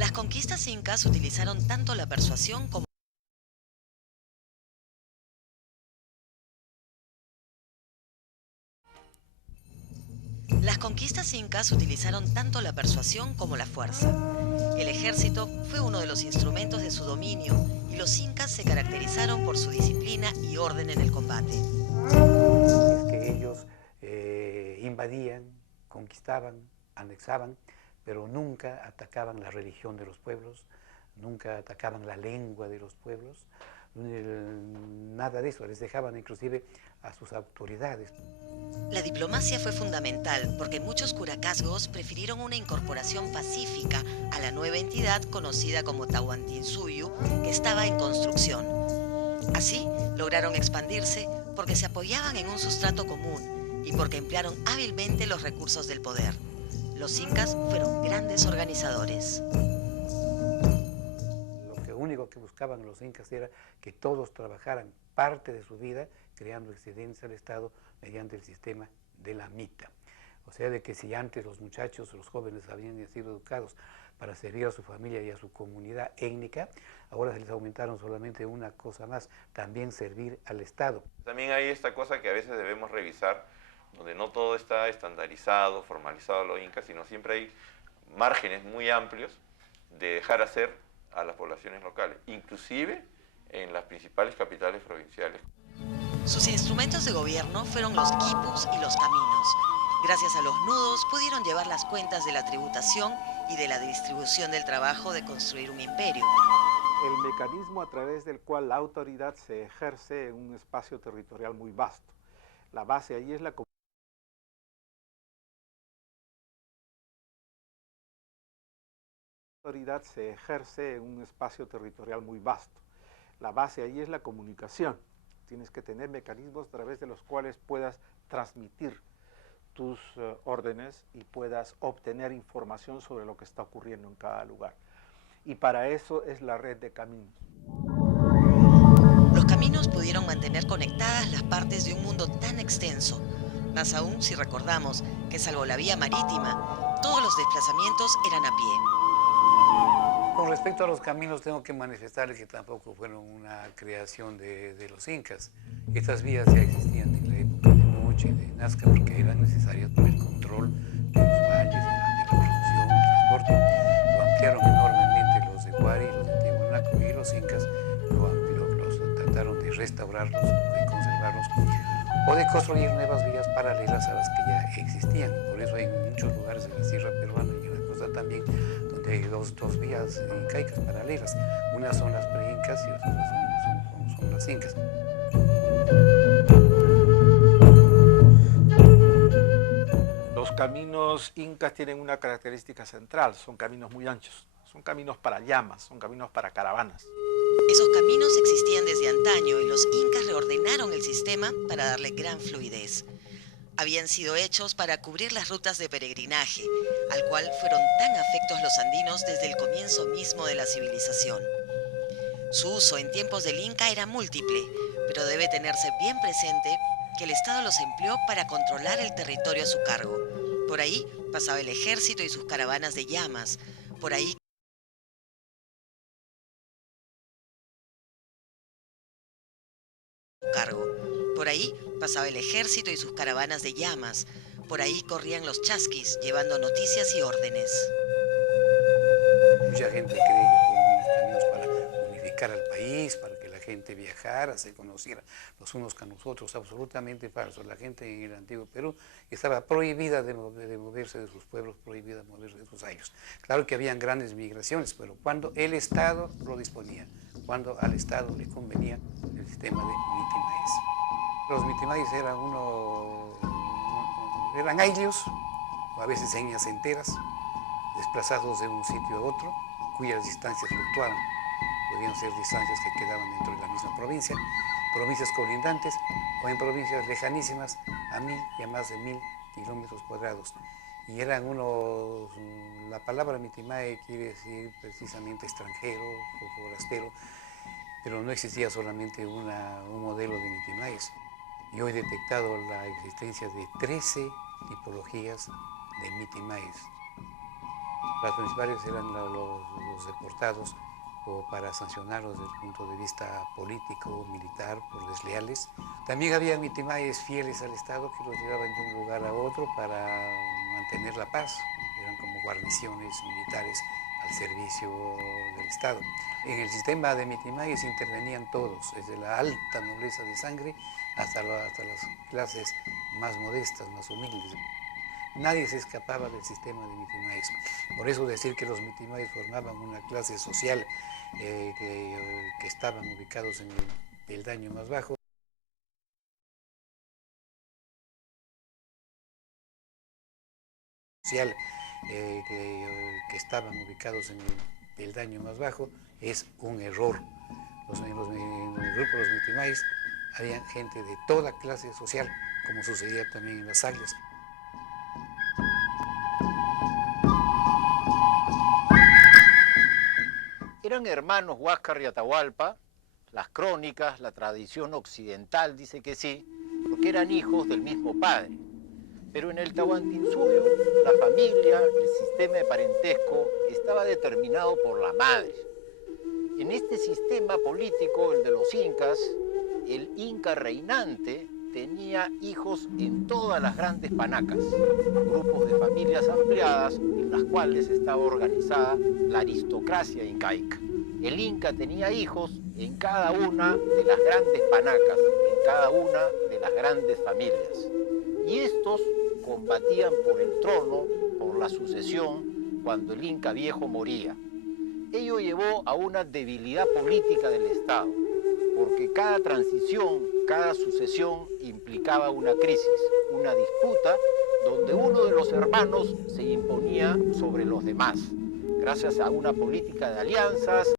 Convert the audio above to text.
Las conquistas incas utilizaron tanto la persuasión como la fuerza. El ejército fue uno de los instrumentos de su dominio y los incas se caracterizaron por su disciplina y orden en el combate. Es que ellos invadían, conquistaban, anexaban, pero nunca atacaban la religión de los pueblos, nunca atacaban la lengua de los pueblos, nada de eso, les dejaban inclusive a sus autoridades. La diplomacia fue fundamental porque muchos curacasgos prefirieron una incorporación pacífica a la nueva entidad conocida como Tahuantinsuyo, que estaba en construcción. Así, lograron expandirse porque se apoyaban en un sustrato común y porque emplearon hábilmente los recursos del poder. Los incas fueron grandes organizadores. Lo único que buscaban los incas era que todos trabajaran parte de su vida creando excedentes al Estado mediante el sistema de la mita. O sea, de que si antes los muchachos, los jóvenes habían sido educados para servir a su familia y a su comunidad étnica, ahora se les aumentaron solamente una cosa más, también servir al Estado. También hay esta cosa que a veces debemos revisar, donde no todo está estandarizado, formalizado a los incas, sino siempre hay márgenes muy amplios de dejar hacer a las poblaciones locales, inclusive en las principales capitales provinciales. Sus instrumentos de gobierno fueron los quipus y los caminos. Gracias a los nudos pudieron llevar las cuentas de la tributación y de la distribución del trabajo de construir un imperio. El mecanismo a través del cual la autoridad se ejerce en un espacio territorial muy vasto. La base ahí es la autoridad se ejerce en un espacio territorial muy vasto. La base ahí es la comunicación. Tienes que tener mecanismos a través de los cuales puedas transmitir tus órdenes y puedas obtener información sobre lo que está ocurriendo en cada lugar. Y para eso es la red de caminos. Los caminos pudieron mantener conectadas las partes de un mundo tan extenso, más aún si recordamos que salvo la vía marítima, todos los desplazamientos eran a pie. Con respecto a los caminos, tengo que manifestarles que tampoco fueron una creación de los incas. Estas vías ya existían en la época de Noche y de Nazca, porque eran necesarias para el control de los valles, de la producción, el transporte. Lo ampliaron enormemente los de Huari, los de Tiwanaku, y los incas los trataron de restaurarlos, de conservarlos, o de construir nuevas vías paralelas a las que ya existían. Por eso hay muchos lugares de la sierra peruana y en la costa también donde hay dos vías incaicas paralelas. Unas son las pre-incas y otras son las incas. Los caminos incas tienen una característica central, son caminos muy anchos, son caminos para llamas, son caminos para caravanas. Esos caminos existían desde antaño y los incas reordenaron el sistema para darle gran fluidez. Habían sido hechos para cubrir las rutas de peregrinaje, al cual fueron tan afectos los andinos desde el comienzo mismo de la civilización. Su uso en tiempos del Inca era múltiple, pero debe tenerse bien presente que el Estado los empleó para controlar el territorio a su cargo. Por ahí pasaba el ejército y sus caravanas de llamas. Por ahí pasaba el ejército y sus caravanas de llamas. Por ahí corrían los chasquis, llevando noticias y órdenes. Mucha gente cree que fueron unos caminos para unificar al país, para que la gente viajara, se conociera los unos con los otros. Absolutamente falso. La gente en el antiguo Perú estaba prohibida de moverse de sus pueblos, prohibida de moverse de sus años. Claro que habían grandes migraciones, pero cuando el Estado lo disponía, cuando al Estado le convenía el sistema de mitimaes. Los mitimaes eran ayllos, o a veces señas enteras, desplazados de un sitio a otro, cuyas distancias fluctuaban. Podían ser distancias que quedaban dentro de la misma provincia, provincias colindantes o en provincias lejanísimas a 1000 y a más de 1000 kilómetros cuadrados. Y eran la palabra mitimae quiere decir precisamente extranjero o forastero, pero no existía solamente un modelo de mitimaes. Yo he detectado la existencia de 13 tipologías de mitimaes. Las principales eran los deportados o para sancionarlos desde el punto de vista político, militar, por desleales. También había mitimayes fieles al Estado que los llevaban de un lugar a otro para mantener la paz. Eran como guarniciones militares al servicio del Estado. En el sistema de mitimayes intervenían todos, desde la alta nobleza de sangre hasta las clases más modestas, más humildes. Nadie se escapaba del sistema de mitimayes. Por eso decir que los mitimayes formaban una clase social que estaban ubicados en el peldaño más bajo. Social que estaban ubicados en el peldaño más bajo es un error. En el grupo de los mitimayes había gente de toda clase social, como sucedía también en las áreas. Eran hermanos Huáscar y Atahualpa. Las crónicas, la tradición occidental dice que sí, porque eran hijos del mismo padre. Pero en el Tahuantinsuyo, la familia, el sistema de parentesco, estaba determinado por la madre. En este sistema político, el de los incas, el inca reinante tenía hijos en todas las grandes panacas, grupos de familias ampliadas en las cuales estaba organizada la aristocracia incaica. El inca tenía hijos en cada una de las grandes panacas, en cada una de las grandes familias. Y estos combatían por el trono, por la sucesión, cuando el inca viejo moría. Ello llevó a una debilidad política del Estado, porque cada transición, cada sucesión implicaba una crisis, una disputa donde uno de los hermanos se imponía sobre los demás, gracias a una política de alianzas.